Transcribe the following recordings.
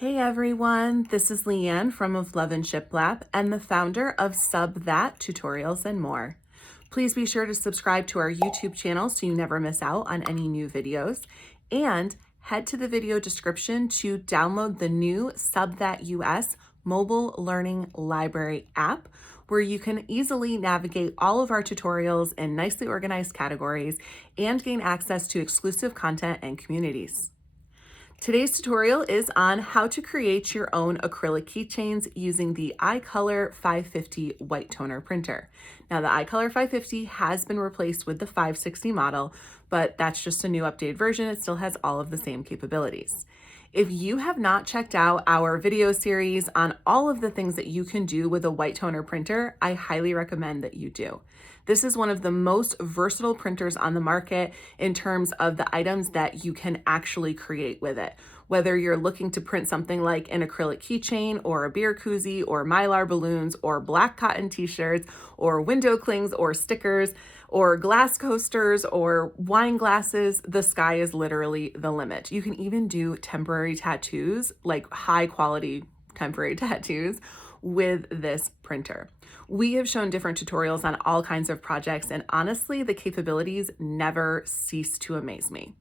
Hey everyone, this is Leanne from Of Love and Shiplap and the founder of Sub That Tutorials and More. Please be sure to subscribe to our YouTube channel so you never miss out on any new videos, and head to the video description to download the new Sub That US mobile learning library app, where you can easily navigate all of our tutorials in nicely organized categories and gain access to exclusive content and communities. Today's tutorial is on how to create your own acrylic keychains using the iColor 550 white toner printer. Now the iColor 550 has been replaced with the 560 model, but that's just a new updated version. It still has all of the same capabilities. If you have not checked out our video series on all of the things that you can do with a white toner printer, I highly recommend that you do. This is one of the most versatile printers on the market in terms of the items that you can actually create with it. Whether you're looking to print something like an acrylic keychain or a beer koozie or mylar balloons or black cotton t-shirts or window clings or stickers or glass coasters or wine glasses, the sky is literally the limit. You can even do temporary tattoos, like high quality temporary tattoos, with this printer. We have shown different tutorials on all kinds of projects, and honestly, the capabilities never cease to amaze me.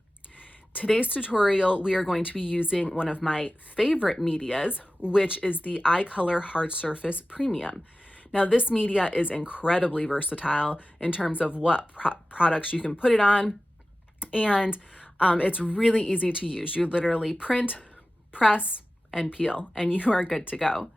Today's tutorial, we are going to be using one of my favorite medias, which is the iColor Hard Surface Premium. Now, this media is incredibly versatile in terms of what products you can put it on, and it's really easy to use. You literally print, press, and peel, and you are good to go.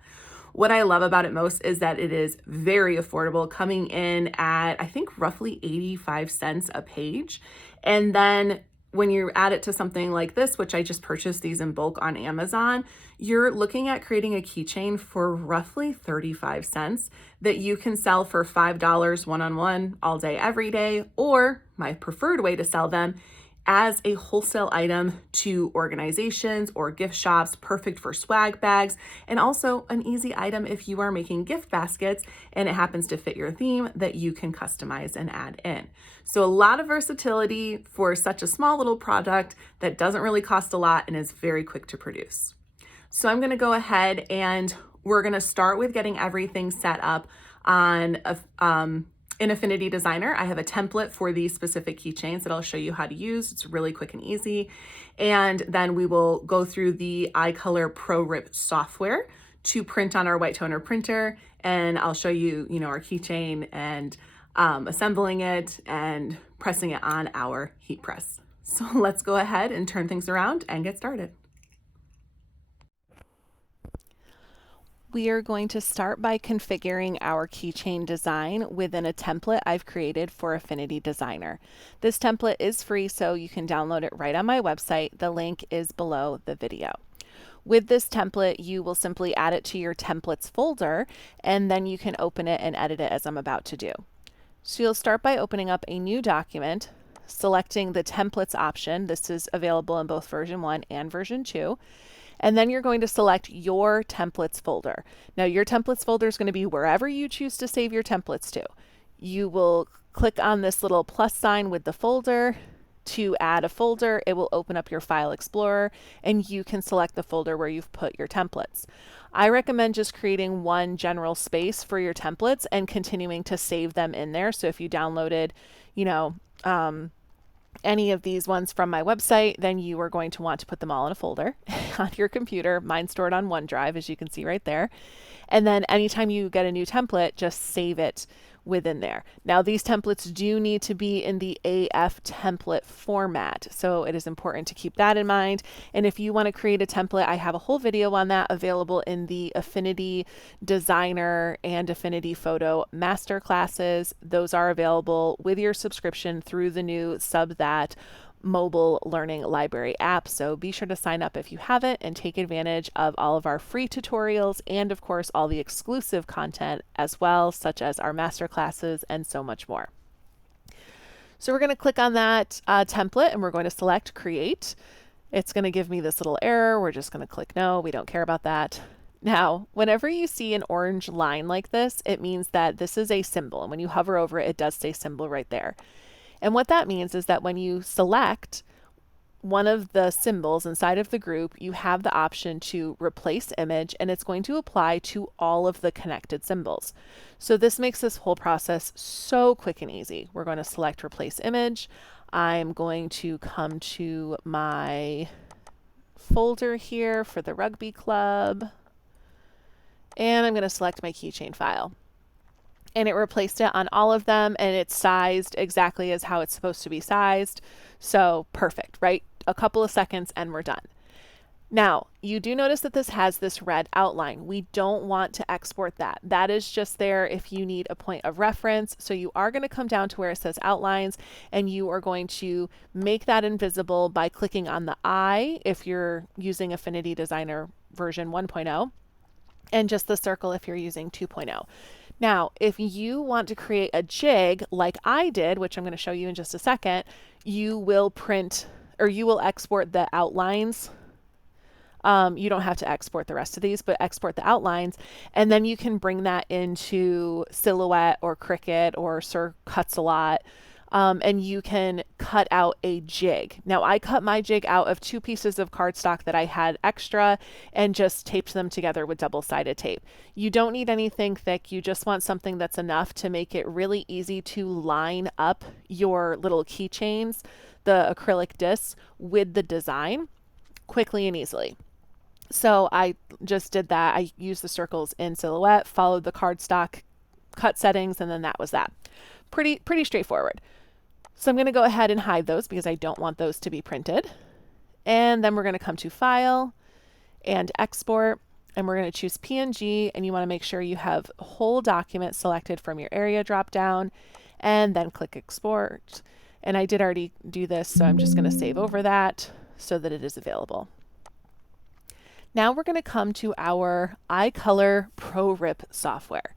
What I love about it most is that it is very affordable, coming in at, I think, roughly 85 cents a page. And then when you add it to something like this, which I just purchased these in bulk on Amazon, you're looking at creating a keychain for roughly 35 cents that you can sell for $5 one-on-one all day, every day, or my preferred way to sell them as a wholesale item to organizations or gift shops, perfect for swag bags, and also an easy item if you are making gift baskets and it happens to fit your theme that you can customize and add in. So a lot of versatility for such a small little product that doesn't really cost a lot and is very quick to produce. So I'm going to go ahead and we're going to start with getting everything set up on in Affinity Designer. I have a template for these specific keychains that I'll show you how to use. It's really quick and easy. And then we will go through the iColor Pro Rip software to print on our white toner printer. And I'll show you, our keychain and assembling it and pressing it on our heat press. So let's go ahead and turn things around and get started. We are going to start by configuring our keychain design within a template I've created for Affinity Designer. This template is free, so you can download it right on my website. The link is below the video. With this template, you will simply add it to your templates folder, and then you can open it and edit it as I'm about to do. So you'll start by opening up a new document, selecting the templates option. This is available in both version 1 and version 2. And then you're going to select your templates folder. Now your templates folder is going to be wherever you choose to save your templates to. You will click on this little plus sign with the folder to add a folder. It will open up your file explorer and you can select the folder where you've put your templates. I recommend just creating one general space for your templates and continuing to save them in there. So if you downloaded, any of these ones from my website, then you are going to want to put them all in a folder on your computer. Mine's stored on OneDrive, as you can see right there. And then anytime you get a new template, just save it within there. Now these templates do need to be in the AF template format, so it is important to keep that in mind. And if you want to create a template, I have a whole video on that available in the Affinity Designer and Affinity Photo masterclasses. Those are available with your subscription through the new Sub That mobile learning library app. So be sure to sign up if you haven't and take advantage of all of our free tutorials and of course all the exclusive content as well, such as our masterclasses and so much more. So we're going to click on that template and we're going to select create. It's going to give me this little error. We're just going to click no, we don't care about that. Now, whenever you see an orange line like this, it means that this is a symbol. And when you hover over it, it does say symbol right there. And what that means is that when you select one of the symbols inside of the group, you have the option to replace image, and it's going to apply to all of the connected symbols. So this makes this whole process so quick and easy. We're going to select replace image. I'm going to come to my folder here for the rugby club, and I'm going to select my keychain file. And it replaced it on all of them, and it's sized exactly as how it's supposed to be sized. So perfect, right? A couple of seconds and we're done. Now, you do notice that this has this red outline. We don't want to export that. That is just there if you need a point of reference. So you are going to come down to where it says outlines, and you are going to make that invisible by clicking on the eye if you're using Affinity Designer version 1.0, and just the circle if you're using 2.0. Now, if you want to create a jig like I did, which I'm going to show you in just a second, you will print, or you will export the outlines. You don't have to export the rest of these, but export the outlines, and then you can bring that into Silhouette or Cricut or Sir Cuts a Lot, and you can cut out a jig. Now, I cut my jig out of 2 pieces of cardstock that I had extra and just taped them together with double-sided tape. You don't need anything thick. You just want something that's enough to make it really easy to line up your little keychains, the acrylic discs, with the design quickly and easily. So I just did that. I used the circles in Silhouette, followed the cardstock cut settings, and then that was that. Pretty straightforward. So I'm going to go ahead and hide those because I don't want those to be printed. And then we're going to come to File and Export, and we're going to choose PNG, and you want to make sure you have whole document selected from your area drop-down, and then click Export. And I did already do this, so I'm just going to save over that so that it is available. Now we're going to come to our iColor ProRip software.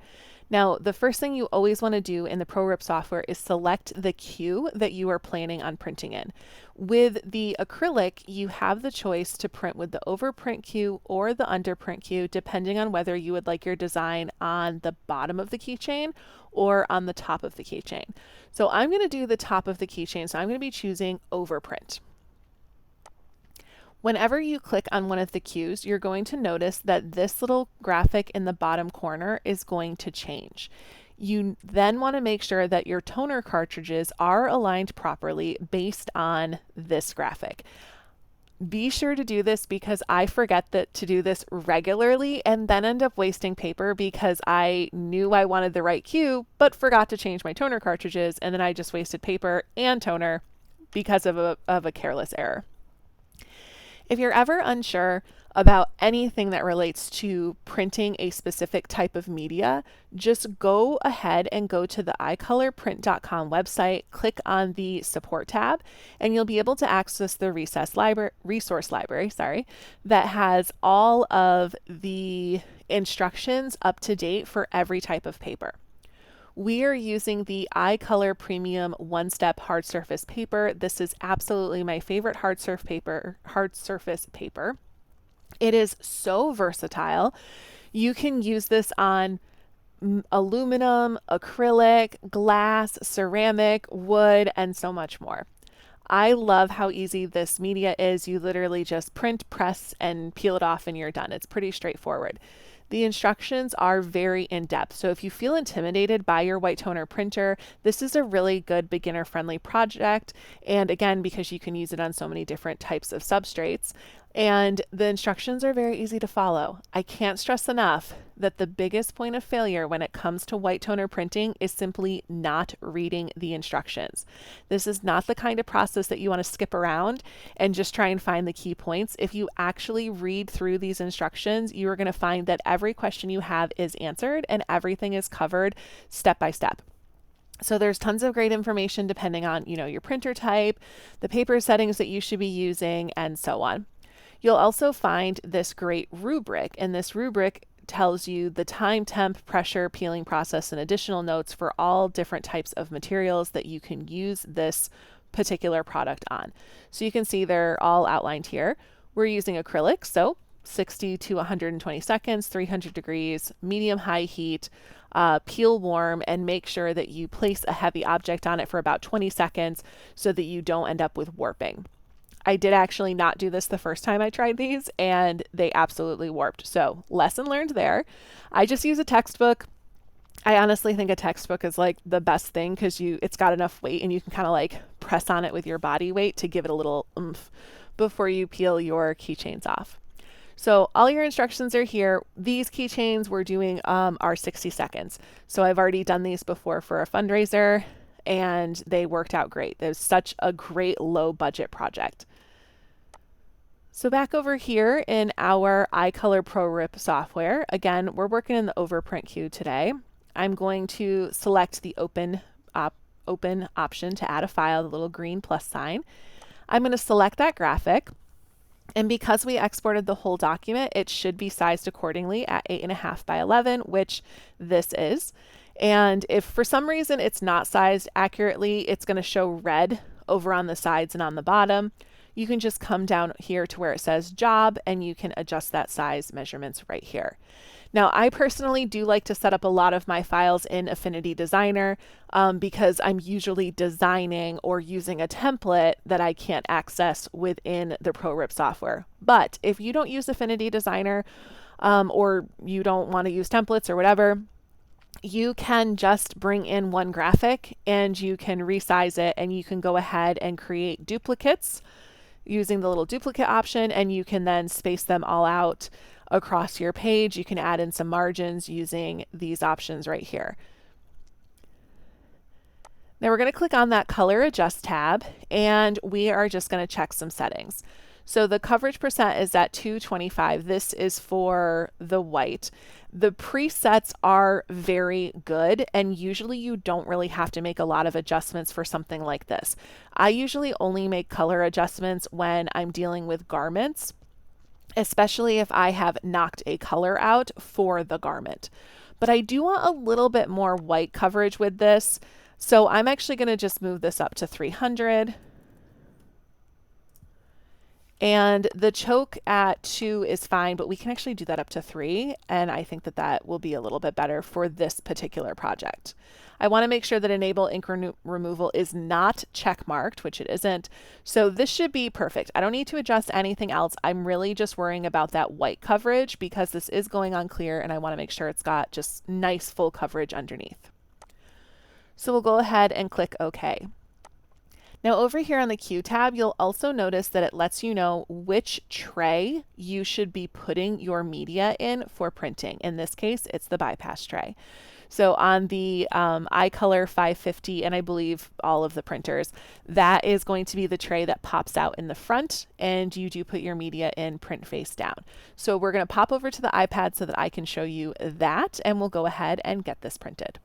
Now, the first thing you always want to do in the ProRip software is select the queue that you are planning on printing in. With the acrylic, you have the choice to print with the overprint queue or the underprint queue, depending on whether you would like your design on the bottom of the keychain or on the top of the keychain. So I'm going to do the top of the keychain, so I'm going to be choosing overprint. Whenever you click on one of the cues, you're going to notice that this little graphic in the bottom corner is going to change. You then want to make sure that your toner cartridges are aligned properly based on this graphic. Be sure to do this because I forget to do this regularly and then end up wasting paper because I knew I wanted the right cue, but forgot to change my toner cartridges, and then I just wasted paper and toner because of a careless error. If you're ever unsure about anything that relates to printing a specific type of media, just go ahead and go to the iColorPrint.com website, click on the support tab, and you'll be able to access the resource library that has all of the instructions up to date for every type of paper. We are using the iColor Premium One-Step Hard Surface Paper. This is absolutely my favorite hard surface paper. It is so versatile. You can use this on aluminum, acrylic, glass, ceramic, wood, and so much more. I love how easy this media is. You literally just print, press, and peel it off and you're done. It's pretty straightforward. The instructions are very in-depth, so if you feel intimidated by your white toner printer, this is a really good beginner-friendly project, and again, because you can use it on so many different types of substrates, and the instructions are very easy to follow. I can't stress enough that the biggest point of failure when it comes to white toner printing is simply not reading the instructions. This is not the kind of process that you want to skip around and just try and find the key points. If you actually read through these instructions, you are going to find that every question you have is answered and everything is covered step by step. So there's tons of great information depending on, your printer type, the paper settings that you should be using, and so on. You'll also find this great rubric, and this rubric tells you the time, temp, pressure, peeling process, and additional notes for all different types of materials that you can use this particular product on. So you can see they're all outlined here. We're using acrylic, so 60 to 120 seconds, 300 degrees, medium high heat, peel warm, and make sure that you place a heavy object on it for about 20 seconds so that you don't end up with warping. I did actually not do this the first time I tried these, and they absolutely warped. So lesson learned there. I just use a textbook. I honestly think a textbook is like the best thing because it's got enough weight and you can kind of like press on it with your body weight to give it a little oomph before you peel your keychains off. So all your instructions are here. These keychains we're doing are 60 seconds. So I've already done these before for a fundraiser and they worked out great. It was such a great low budget project. So back over here in our iColor Pro Rip software, again, we're working in the overprint queue today. I'm going to select the open option to add a file, the little green plus sign. I'm going to select that graphic. And because we exported the whole document, it should be sized accordingly at 8.5 by 11, which this is. And if for some reason it's not sized accurately, it's going to show red over on the sides and on the bottom. You can just come down here to where it says job and you can adjust that size measurements right here. Now, I personally do like to set up a lot of my files in Affinity Designer because I'm usually designing or using a template that I can't access within the ProRip software. But if you don't use Affinity Designer or you don't want to use templates or whatever, you can just bring in one graphic and you can resize it and you can go ahead and create duplicates using the little duplicate option, and you can then space them all out across your page. You can add in some margins using these options right here. Now we're going to click on that color adjust tab and we are just going to check some settings. So the coverage percent is at 225. This is for the white. The presets are very good and usually you don't really have to make a lot of adjustments for something like this. I usually only make color adjustments when I'm dealing with garments, especially if I have knocked a color out for the garment. But I do want a little bit more white coverage with this. So I'm actually going to just move this up to 300. And the choke at 2 is fine, but we can actually do that up to 3. And I think that that will be a little bit better for this particular project. I want to make sure that enable ink removal is not check marked, which it isn't. So this should be perfect. I don't need to adjust anything else. I'm really just worrying about that white coverage because this is going on clear and I want to make sure it's got just nice full coverage underneath. So we'll go ahead and click OK. Now over here on the Q tab, you'll also notice that it lets you know which tray you should be putting your media in for printing. In this case, it's the bypass tray. So on the iColor 550, and I believe all of the printers, that is going to be the tray that pops out in the front, and you do put your media in print face down. So we're going to pop over to the iPad so that I can show you that, and we'll go ahead and get this printed.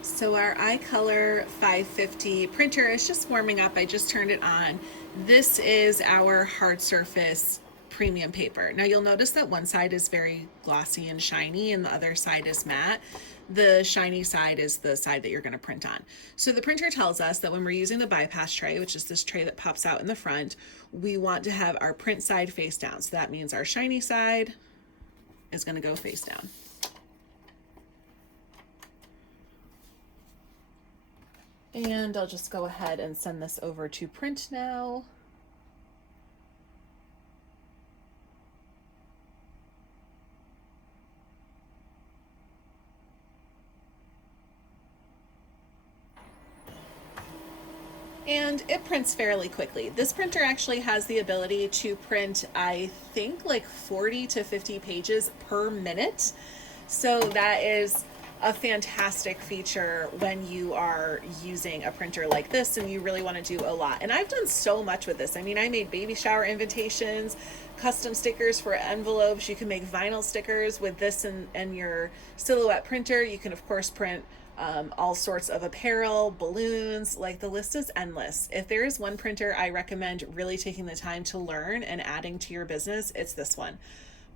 So our iColor 550 printer is just warming up. I just turned it on. This is our hard surface premium paper. Now you'll notice that one side is very glossy and shiny and the other side is matte. The shiny side is the side that you're going to print on. So the printer tells us that when we're using the bypass tray, which is this tray that pops out in the front, we want to have our print side face down. So that means our shiny side is going to go face down. And I'll just go ahead and send this over to print now. And it prints fairly quickly. This printer actually has the ability to print, I think, like 40 to 50 pages per minute. So that is a fantastic feature when you are using a printer like this and you really want to do a lot. And I've done so much with this. I mean, I made baby shower invitations, custom stickers for envelopes. You can make vinyl stickers with this and your Silhouette printer. You can, of course, print all sorts of apparel, balloons, like the list is endless. If there is one printer I recommend really taking the time to learn and adding to your business, it's this one.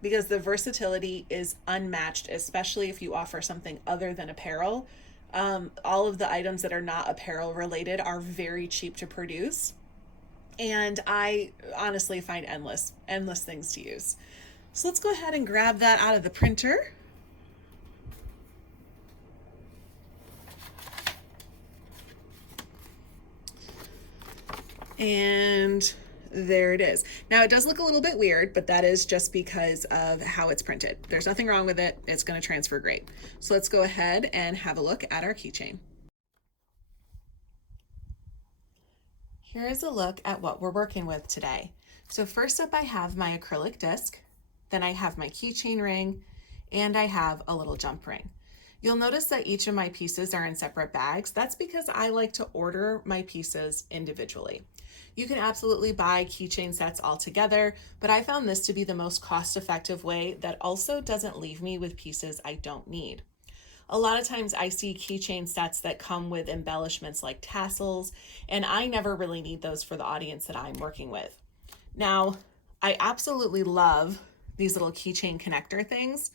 Because the versatility is unmatched, especially if you offer something other than apparel. All of the items that are not apparel related are very cheap to produce. And I honestly find endless things to use. So let's go ahead and grab that out of the printer. And there it is. Now it does look a little bit weird, but that is just because of how it's printed. There's nothing wrong with it. It's going to transfer great. So let's go ahead and have a look at our keychain. Here is a look at what we're working with today. So first up, I have my acrylic disc, then I have my keychain ring, and I have a little jump ring. You'll notice that each of my pieces are in separate bags. That's because I like to order my pieces individually. You can absolutely buy keychain sets all together, but I found this to be the most cost-effective way that also doesn't leave me with pieces I don't need. A lot of times I see keychain sets that come with embellishments like tassels, and I never really need those for the audience that I'm working with. Now, I absolutely love these little keychain connector things,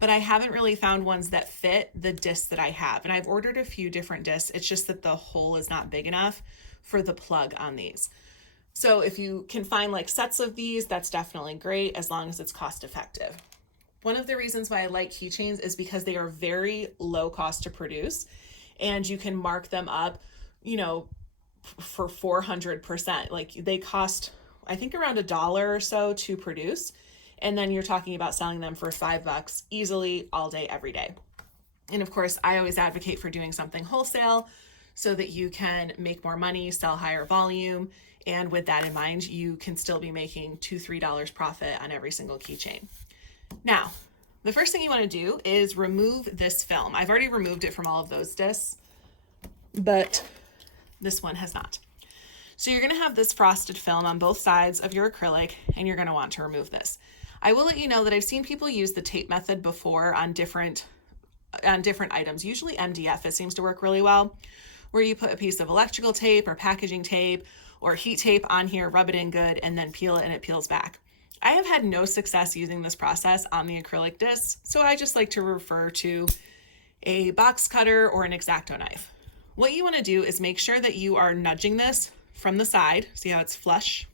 but I haven't really found ones that fit the discs that I have. And I've ordered a few different discs. It's just that the hole is not big enough for the plug on these. So if you can find like sets of these, that's definitely great as long as it's cost effective. One of the reasons why I like keychains is because they are very low cost to produce, and you can mark them up, for 400%. Like they cost, I think, around $1 or so to produce. And then you're talking about selling them for $5 easily all day, every day. And of course, I always advocate for doing something wholesale so that you can make more money, sell higher volume. And with that in mind, you can still be making $2, $3 profit on every single keychain. Now, the first thing you want to do is remove this film. I've already removed it from all of those discs, but this one has not. So you're going to have this frosted film on both sides of your acrylic, and you're going to want to remove this. I will let you know that I've seen people use the tape method before on different items. Usually MDF, it seems to work really well, where you put a piece of electrical tape or packaging tape or heat tape on here, rub it in good, and then peel it, and it peels back. I have had no success using this process on the acrylic discs, so I just like to refer to a box cutter or an X-Acto knife. What you want to do is make sure that you are nudging this from the side, see how it's flush,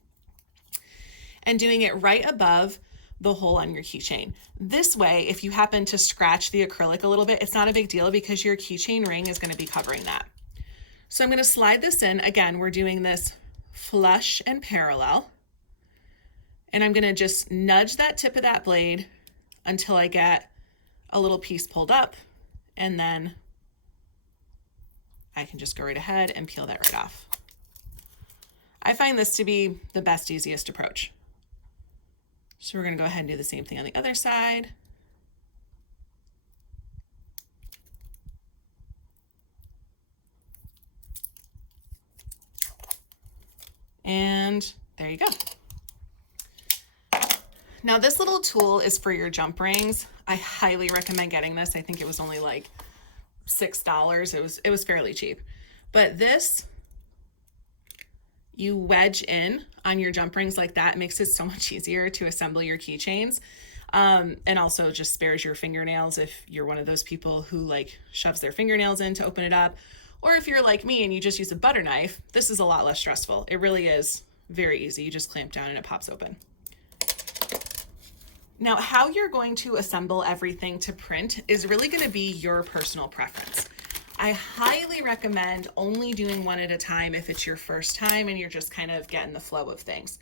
and doing it right above the hole on your keychain. This way, if you happen to scratch the acrylic a little bit, it's not a big deal because your keychain ring is going to be covering that. So I'm going to slide this in. Again, we're doing this flush and parallel. And I'm going to just nudge that tip of that blade until I get a little piece pulled up, and then I can just go right ahead and peel that right off. I find this to be the best, easiest approach. So we're going to go ahead and do the same thing on the other side. And there you go. Now this little tool is for your jump rings. I highly recommend getting this. I think it was only like $6. It was fairly cheap. But this, you wedge in on your jump rings like that. It makes it so much easier to assemble your keychains. And also just spares your fingernails if you're one of those people who like shoves their fingernails in to open it up. Or if you're like me and you just use a butter knife, this is a lot less stressful. It really is very easy. You just clamp down and it pops open. Now, how you're going to assemble everything to print is really going to be your personal preference. I highly recommend only doing one at a time if it's your first time and you're just kind of getting the flow of things.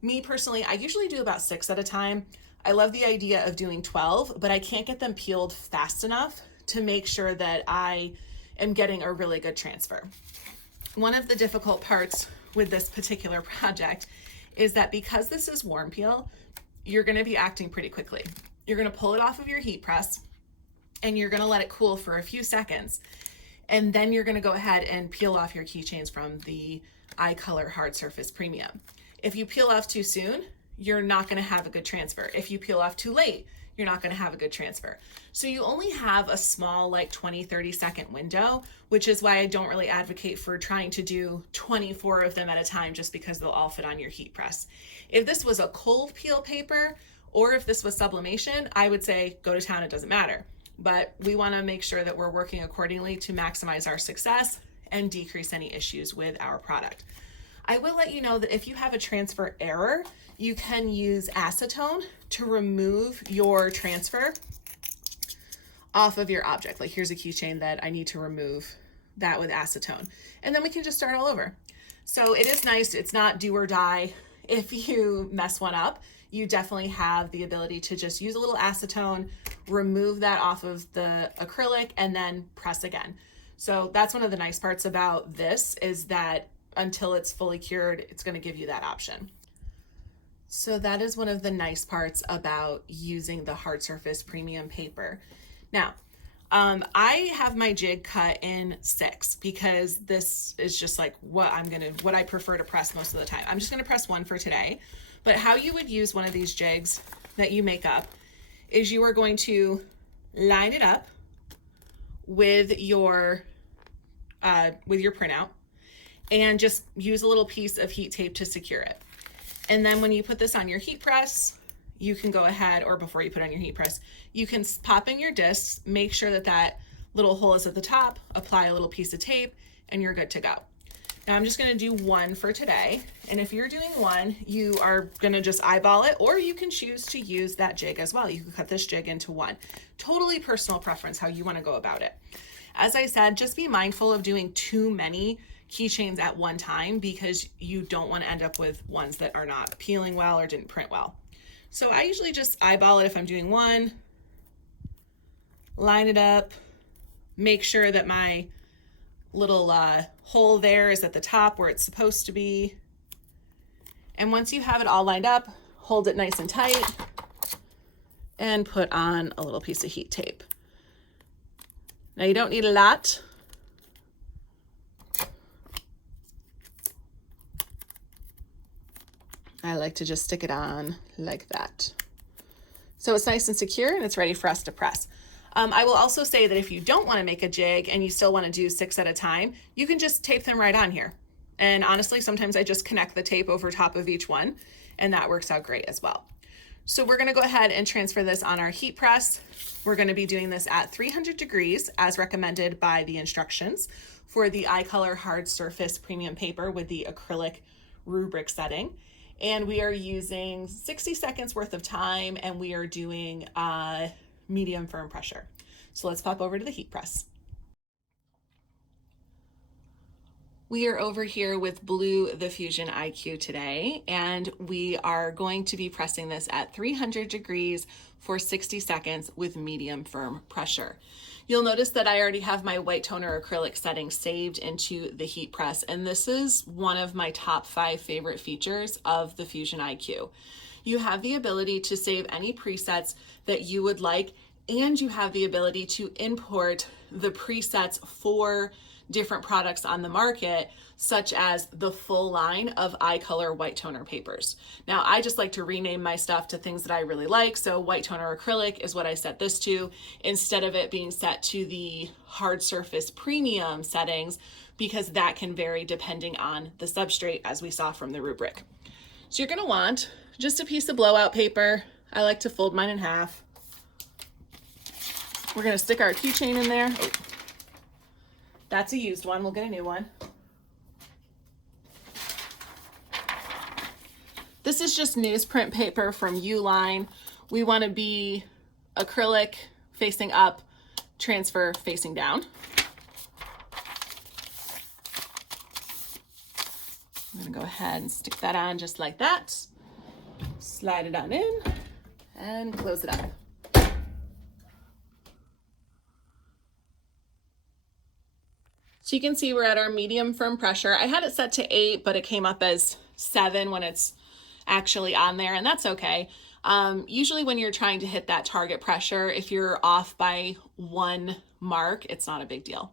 Me personally, I usually do about 6 at a time. I love the idea of doing 12, but I can't get them peeled fast enough to make sure that I am getting a really good transfer. One of the difficult parts with this particular project is that because this is warm peel, you're going to be acting pretty quickly. You're going to pull it off of your heat press and you're going to let it cool for a few seconds. And then you're going to go ahead and peel off your keychains from the iColor Hard Surface Premium. If you peel off too soon, you're not going to have a good transfer. If you peel off too late, you're not going to have a good transfer. So you only have a small, like 20-30 second window, which is why I don't really advocate for trying to do 24 of them at a time just because they'll all fit on your heat press. If this was a cold peel paper, or if this was sublimation, I would say go to town, it doesn't matter. But we want to make sure that we're working accordingly to maximize our success and decrease any issues with our product. I will let you know that if you have a transfer error, you can use acetone to remove your transfer off of your object. Like here's a keychain that I need to remove that with acetone. And then we can just start all over. So it is nice. It's not do or die. If you mess one up, you definitely have the ability to just use a little acetone, remove that off of the acrylic, and then press again. So that's one of the nice parts about this, is that until it's fully cured, it's going to give you that option. So that is one of the nice parts about using the hard surface premium paper. Now, I have my jig cut in 6 because this is just like what I prefer to press most of the time. I'm just gonna press 1 for today. But how you would use one of these jigs that you make up is you are going to line it up with your printout and just use a little piece of heat tape to secure it. And then when you put this on your heat press, you can go ahead, or before you put it on your heat press, you can pop in your discs, make sure that that little hole is at the top, apply a little piece of tape, and you're good to go. Now I'm just gonna do 1 for today. And if you're doing 1, you are gonna just eyeball it, or you can choose to use that jig as well. You can cut this jig into 1. Totally personal preference how you wanna go about it. As I said, just be mindful of doing too many keychains at one time, because you don't want to end up with ones that are not peeling well or didn't print well. So I usually just eyeball it if I'm doing 1, line it up, make sure that my little hole there is at the top where it's supposed to be. And once you have it all lined up, hold it nice and tight and put on a little piece of heat tape. Now you don't need a lot. I like to just stick it on like that. So it's nice and secure and it's ready for us to press. I will also say that if you don't want to make a jig and you still want to do 6 at a time, you can just tape them right on here. And honestly, sometimes I just connect the tape over top of each one, and that works out great as well. So we're going to go ahead and transfer this on our heat press. We're going to be doing this at 300 degrees as recommended by the instructions for the iColor hard surface premium paper with the acrylic rubric setting. And we are using 60 seconds worth of time, and we are doing medium firm pressure. So let's pop over to the heat press. We are over here with Blue the Fusion IQ today, and we are going to be pressing this at 300 degrees for 60 seconds with medium firm pressure. You'll notice that I already have my white toner acrylic setting saved into the heat press, and this is one of my top 5 favorite features of the Fusion IQ. You have the ability to save any presets that you would like, and you have the ability to import the presets for different products on the market, such as the full line of iColor white toner papers. Now, I just like to rename my stuff to things that I really like. So white toner acrylic is what I set this to, instead of it being set to the hard surface premium settings, because that can vary depending on the substrate, as we saw from the rubric. So you're gonna want just a piece of blowout paper. I like to fold mine in half. We're gonna stick our keychain in there. Oh, that's a used one, we'll get a new one. This is just newsprint paper from Uline. We want to be acrylic facing up, transfer facing down. I'm going to go ahead and stick that on just like that. Slide it on in and close it up. So you can see we're at our medium firm pressure. I had it set to 8, but it came up as 7 when it's actually on there, and that's okay. Usually when you're trying to hit that target pressure, if you're off by 1 mark, it's not a big deal.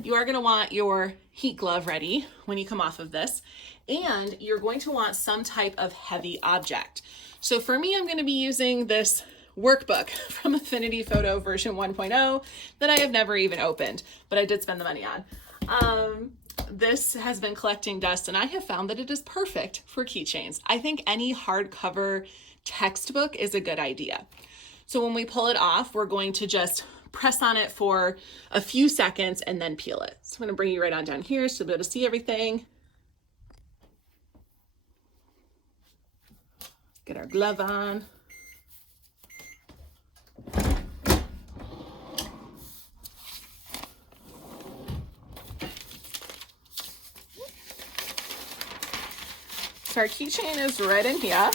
You are going to want your heat glove ready when you come off of this, and you're going to want some type of heavy object. So for me, I'm going to be using this workbook from Affinity Photo version 1.0 that I have never even opened, but I did spend the money on. This has been collecting dust, and I have found that it is perfect for keychains. I think any hardcover textbook is a good idea. So when we pull it off, we're going to just press on it for a few seconds and then peel it. So I'm going to bring you right on down here so you'll be able to see everything. Get our glove on. So our keychain is right in here.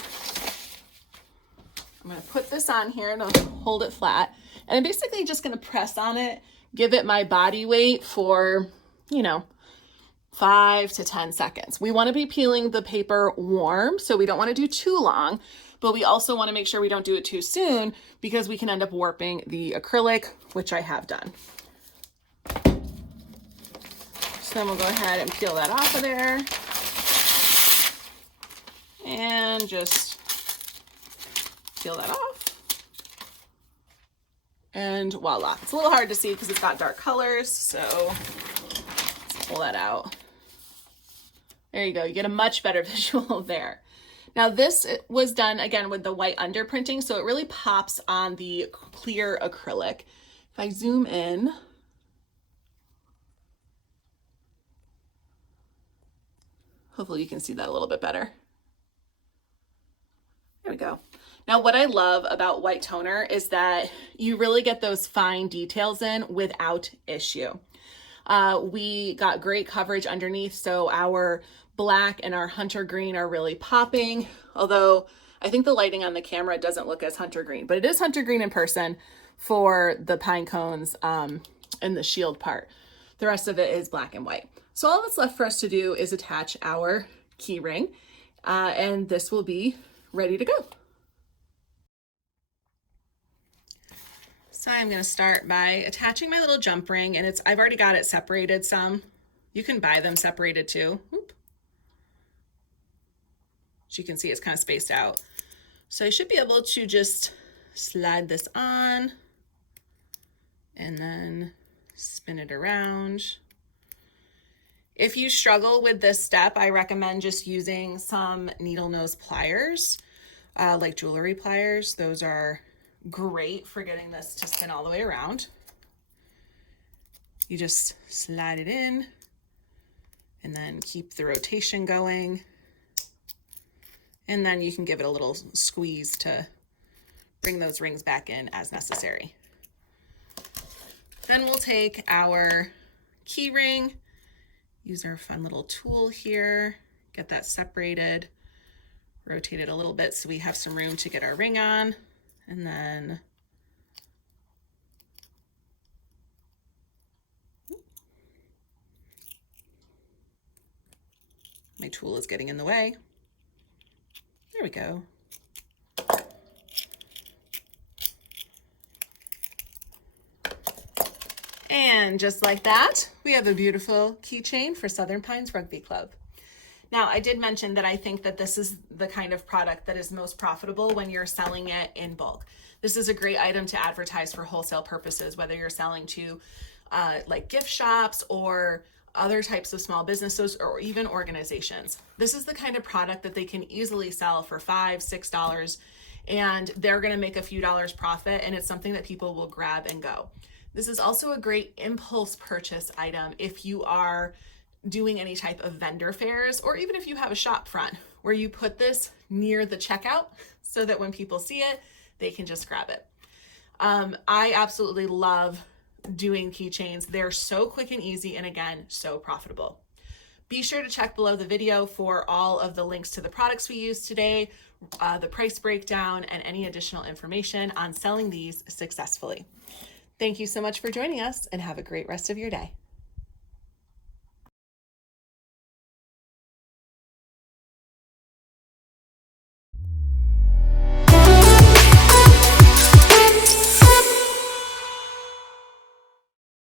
I'm going to put this on here to hold it flat. And I'm basically just going to press on it, give it my body weight for, 5 to 10 seconds. We want to be peeling the paper warm, so we don't want to do too long, but we also want to make sure we don't do it too soon because we can end up warping the acrylic, which I have done. So then we'll go ahead and peel that off of there and just peel that off. And voila. It's a little hard to see because it's got dark colors, so let's pull that out. There you go. You get a much better visual there. Now this was done again with the white underprinting, so it really pops on the clear acrylic. If I zoom in, hopefully you can see that a little bit better. There we go. Now what I love about white toner is that you really get those fine details in without issue. We got great coverage underneath, so our black and our hunter green are really popping, although I think the lighting on the camera doesn't look as hunter green, but it is hunter green in person for the pine cones and the shield part. The rest of it is black and white. So all that's left for us to do is attach our key ring, and this will be ready to go. So I'm going to start by attaching my little jump ring, and I've already got it separated some. You can buy them separated too. Oop. As you can see, it's kind of spaced out. So I should be able to just slide this on and then spin it around. If you struggle with this step, I recommend just using some needle nose pliers, like jewelry pliers. Those are great for getting this to spin all the way around. You just slide it in and then keep the rotation going. And then you can give it a little squeeze to bring those rings back in as necessary. Then we'll take our key ring, use our fun little tool here, get that separated, rotate it a little bit so we have some room to get our ring on. And then my tool is getting in the way. There we go. And just like that, we have a beautiful keychain for Southern Pines Rugby Club. Now, I did mention that I think that this is the kind of product that is most profitable when you're selling it in bulk. This is a great item to advertise for wholesale purposes, whether you're selling to like gift shops or other types of small businesses or even organizations. This is the kind of product that they can easily sell for $5, $6, and they're going to make a few dollars profit, and it's something that people will grab and go. This is also a great impulse purchase item if you are doing any type of vendor fairs, or even if you have a shop front where you put this near the checkout so that when people see it, they can just grab it. I absolutely love doing keychains. They're so quick and easy, and again, so profitable. Be sure to check below the video for all of the links to the products we used today, the price breakdown, and any additional information on selling these successfully. Thank you so much for joining us, and have a great rest of your day.